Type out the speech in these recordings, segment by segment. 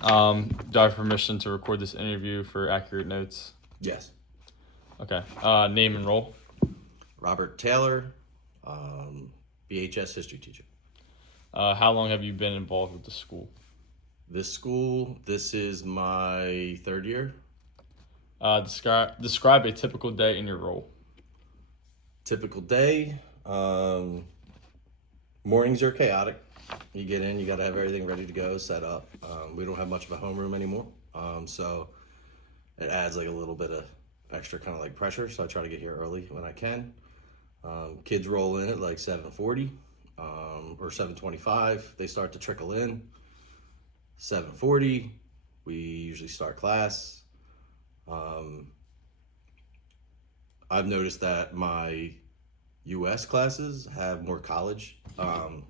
Do I have permission to record this interview for accurate notes? Yes. Okay. Name and role. Robert Taylor, BHS history teacher. How long have you been involved with the school? This is my third year. Describe a typical day in your role. Typical day. Mornings are chaotic. You get in, you got to have everything ready to go, set up. We don't have much of a homeroom anymore, so it adds like a little bit of extra kind of like pressure. So I try to get here early when I can. Kids roll in at like 7:40 or 7:25. They start to trickle in. 7:40, we usually start class. I've noticed that my US classes have more college,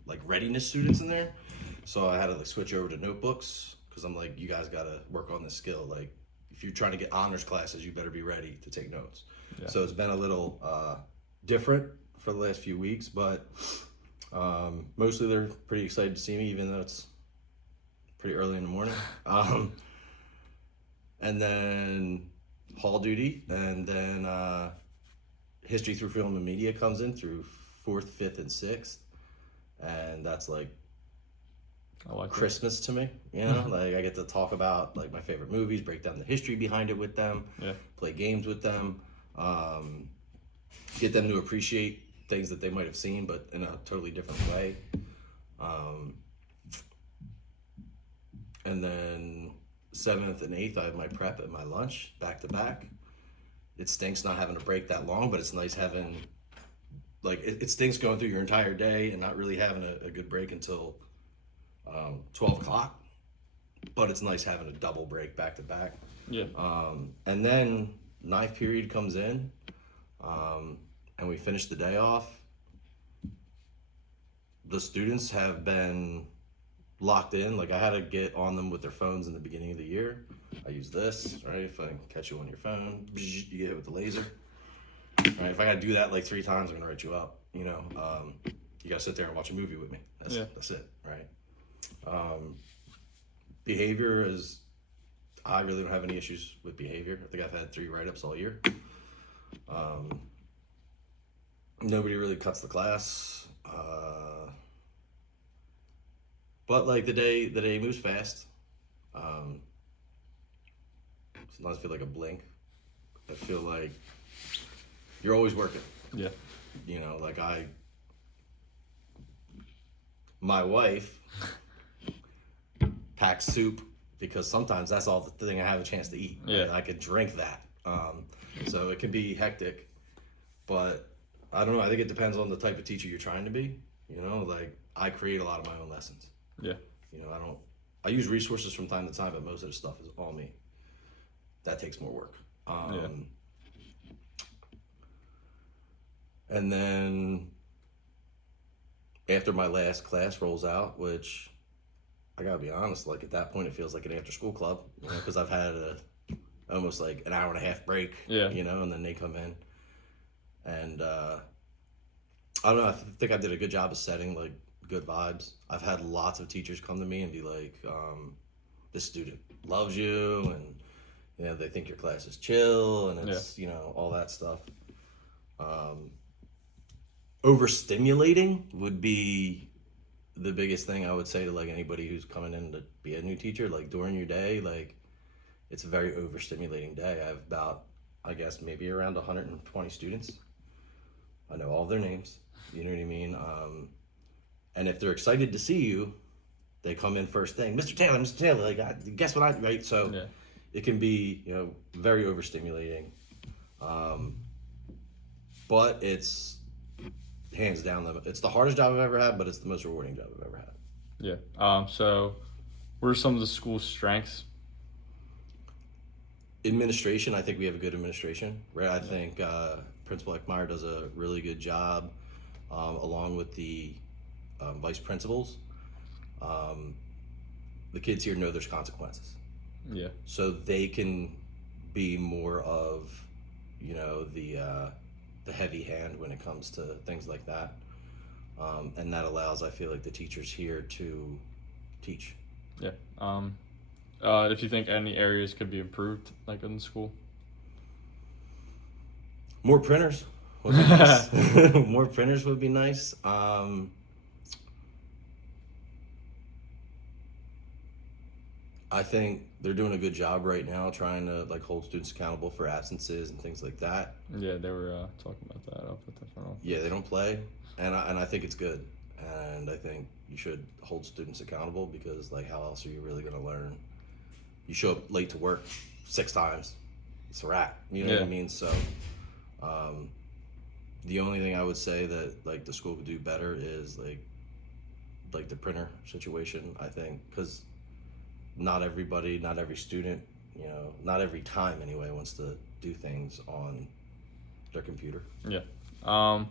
like readiness students in there. So I had to like switch over to notebooks because I'm like, you guys got to work on this skill. Like, if you're trying to get honors classes, you better be ready to take notes. Yeah. So it's been a little different for the last few weeks, but mostly they're pretty excited to see me, even though it's pretty early in the morning. And then hall duty, and then history through film and media comes in through fourth, fifth, and sixth, and that's like I like Christmas to me. You know, like I get to talk about like my favorite movies, break down the history behind it with them, Yeah. play games with them, get them to appreciate things that they might have seen, but in a totally different way. And then seventh and eighth, I have my prep and my lunch back to back. It stinks not having a break that long, but it's nice having, like, it stinks going through your entire day and not really having a good break until 12 o'clock. But it's nice having a double break back to back. Yeah. And then ninth period comes in, and we finish the day off. The students have been locked in. Like, I had to get on them with their phones in the beginning of the year. I use this, right? If I catch you on your phone, you get hit with the laser. Right? If I gotta do that like 3 times, I'm gonna write you up. You know, you gotta sit there and watch a movie with me. That's it, right? Behavior is, I really don't have any issues with behavior. I think I've had 3 write-ups all year. Nobody really cuts the class. But like the day moves fast. Sometimes I feel like a blink. I feel like you're always working. Yeah. You know, like my wife packs soup because sometimes that's all the thing I have a chance to eat. Yeah. Right? I could drink that. So it can be hectic, but I don't know. I think it depends on the type of teacher you're trying to be. You know, like I create a lot of my own lessons. Yeah. You know, I use resources from time to time, but most of the stuff is all me. That takes more work. Yeah. And then after my last class rolls out, which I gotta be honest, like at that point it feels like an after school club, you know, because I've had almost like an hour and a half break, Yeah. you know, and then they come in. And I don't know, I think I did a good job of setting like good vibes. I've had lots of teachers come to me and be like, this student loves you, and you know, they think your class is chill, and it's, you know, all that stuff. Overstimulating would be the biggest thing I would say to like anybody who's coming in to be a new teacher. Like during your day, like it's a very overstimulating day. I have about, I guess, maybe around 120 students. I know all their names. You know what I mean? And if they're excited to see you, they come in first thing. Mr. Taylor, like, guess what right? So Yeah. it can be, you know, very overstimulating. But it's hands down, it's the hardest job I've ever had, but it's the most rewarding job I've ever had. Yeah. So what are some of the school's strengths? Administration, I think we have a good administration, right? I think Principal Eckmeyer does a really good job, along with the vice principals. The kids here know there's consequences. Yeah. So they can be more of, you know, the heavy hand when it comes to things like that. And that allows, I feel like, the teachers here to teach. Yeah. If you think any areas could be improved, like in school. More printers would be nice. More printers would be nice. I think they're doing a good job right now trying to like hold students accountable for absences and things like that. Yeah, they were talking about that up at the front. Yeah, they don't play, and I think it's good, and I think you should hold students accountable because like how else are you really gonna learn? You show up late to work 6 times, it's a wrap. You know what I Yeah. mean? So, the only thing I would say that like the school could do better is like the printer situation. I think because not everybody, not every student, you know, not every time anyway wants to do things on their computer. Yeah. What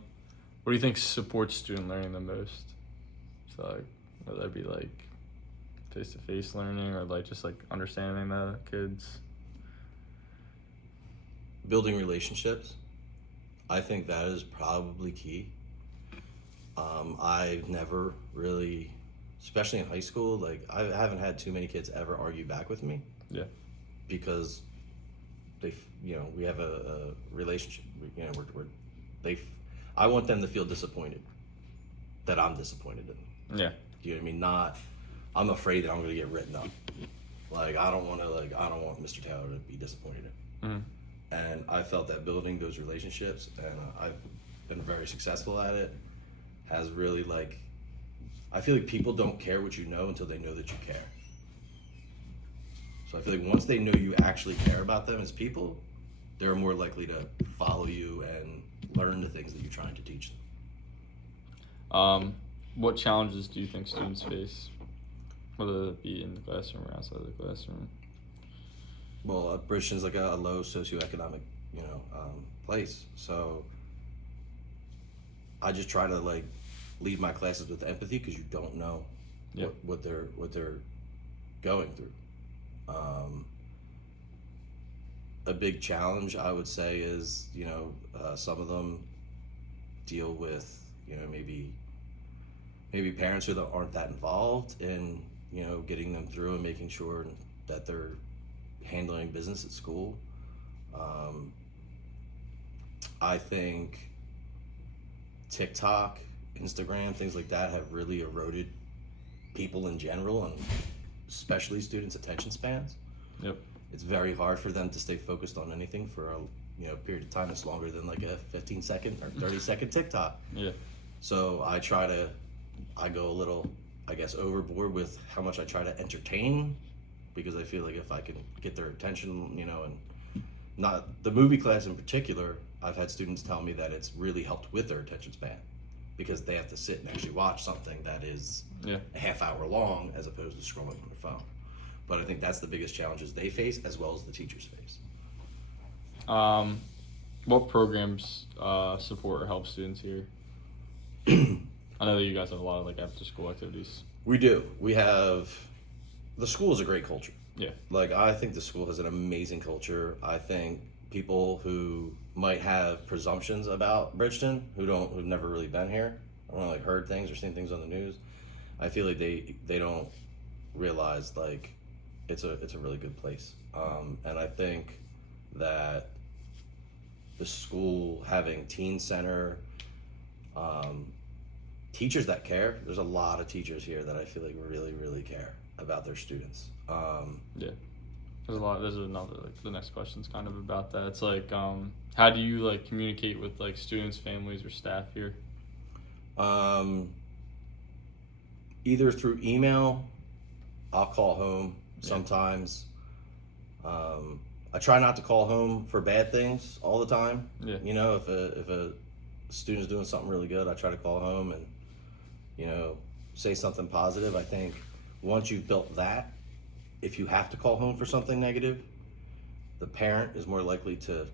do you think supports student learning the most? So like, whether that be like face-to-face learning or like just like understanding the kids. Building relationships, I think that is probably key. I've never really, especially in high school, like I haven't had too many kids ever argue back with me Yeah. because they, you know, we have a relationship. You know, they, I want them to feel disappointed that I'm disappointed in them. Yeah. Do you know what I mean? Not, I'm afraid that I'm going to get written up. Like I don't want Mr. Taylor to be disappointed in. Mm-hmm. And I felt that building those relationships, and I've been very successful at it, has really like, I feel like people don't care what you know until they know that you care. So I feel like once they know you actually care about them as people, they're more likely to follow you and learn the things that you're trying to teach them. What challenges do you think students face, whether it be in the classroom or outside the classroom? Well, Bridgeton's like a low socioeconomic, you know, place. So I just try to like lead my classes with empathy because you don't know Yeah. what they're going through. A big challenge I would say is, you know, some of them deal with, you know, maybe parents who aren't that involved in, you know, getting them through and making sure that they're handling business at school. I think TikTok, Instagram, things like that have really eroded people in general and especially students' attention spans. Yep. It's very hard for them to stay focused on anything for a period of time that's longer than like a 15-second or 30-second TikTok. Yeah. So I go a little, I guess, overboard with how much I try to entertain, because I feel like if I can get their attention, you know, and not the movie class in particular, I've had students tell me that it's really helped with their attention span because they have to sit and actually watch something that is Yeah. a half hour long as opposed to scrolling on their phone. But I think that's the biggest challenges they face as well as the teachers face. What programs support or help students here? I know that you guys have a lot of like after school activities. We do. We have, the school is a great culture. Yeah. Like, I think the school has an amazing culture. I think people who might have presumptions about Bridgeton, who've never really been here, or like heard things or seen things on the news, I feel like they don't realize like it's a really good place. And I think that the school having teen center, teachers that care. There's a lot of teachers here that I feel like really, really care about their students. Yeah. There's another, like, the next question's kind of about that. It's like, how do you, like, communicate with, like, students, families, or staff here? Either through email, I'll call home Yeah. sometimes. I try not to call home for bad things all the time. Yeah. You know, if a student's doing something really good, I try to call home and, you know, say something positive. I think once you've built that, if you have to call home for something negative, the parent is more likely to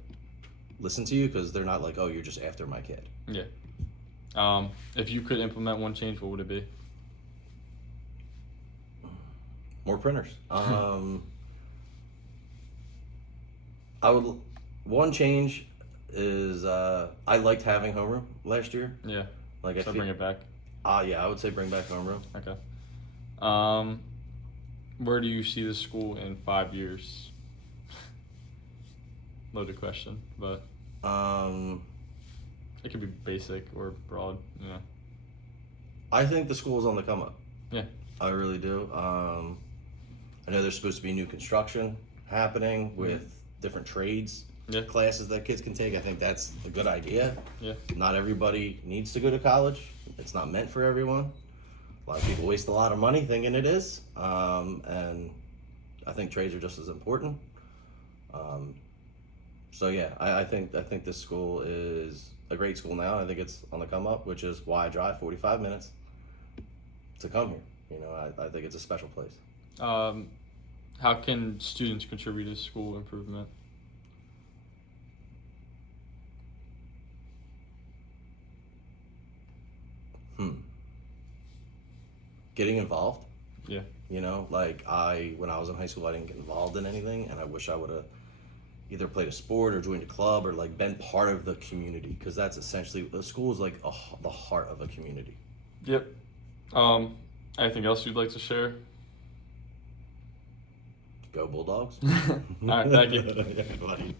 listen to you because they're not like, oh, you're just after my kid. Yeah. If you could implement one change, what would it be? More printers. One change is I liked having homeroom last year. Yeah. Like So bring it back. Yeah, I would say bring back homeroom. Okay. Where do you see the school in 5 years? Loaded question, but it could be basic or broad. Yeah. I think the school's on the come up. Yeah. I really do. I know there's supposed to be new construction happening with different trades Yeah. classes that kids can take. I think that's a good idea. Yeah. Not everybody needs to go to college. It's not meant for everyone. A lot of people waste a lot of money thinking it is, and I think trades are just as important. So yeah, I think this school is a great school now. I think it's on the come up, which is why I drive 45 minutes to come here. You know, I think it's a special place. How can students contribute to school improvement? Getting involved. Yeah. You know, like when I was in high school, I didn't get involved in anything, and I wish I would have either played a sport or joined a club or like been part of the community, because that's essentially the school is like the heart of a community. Yep. Anything else you'd like to share? Go Bulldogs! All right, thank you. Yeah, buddy.